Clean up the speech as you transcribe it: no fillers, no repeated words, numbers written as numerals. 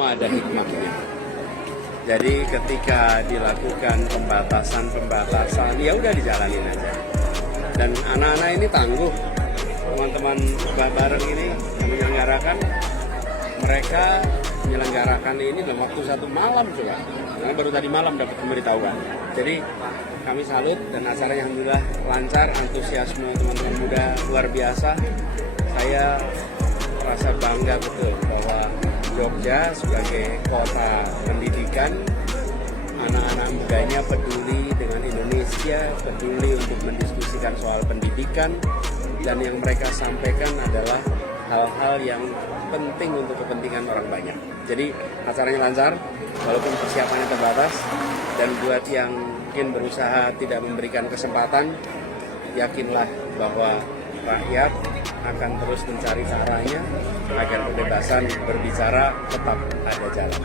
semua ada hikmahnya. Jadi ketika dilakukan pembatasan, ya udah dijalanin aja. Dan anak-anak ini tangguh, teman-teman bareng ini yang menyelenggarakan, mereka menyelenggarakan ini dalam waktu 1 malam juga. Karena baru tadi malam dapat pemberitahuan. Jadi kami salut dan acaranya alhamdulillah lancar, antusiasme teman-teman muda luar biasa. Saya merasa bangga betul bahwa Jogja sebagai kota pendidikan, anak-anak mudanya peduli dengan Indonesia, peduli untuk mendiskusikan soal pendidikan, dan yang mereka sampaikan adalah hal-hal yang penting untuk kepentingan orang banyak. Jadi acaranya lancar, walaupun persiapannya terbatas, dan buat yang mungkin berusaha tidak memberikan kesempatan, yakinlah bahwa rakyat akan terus mencari caranya agar kebebasan berbicara tetap ada jalan.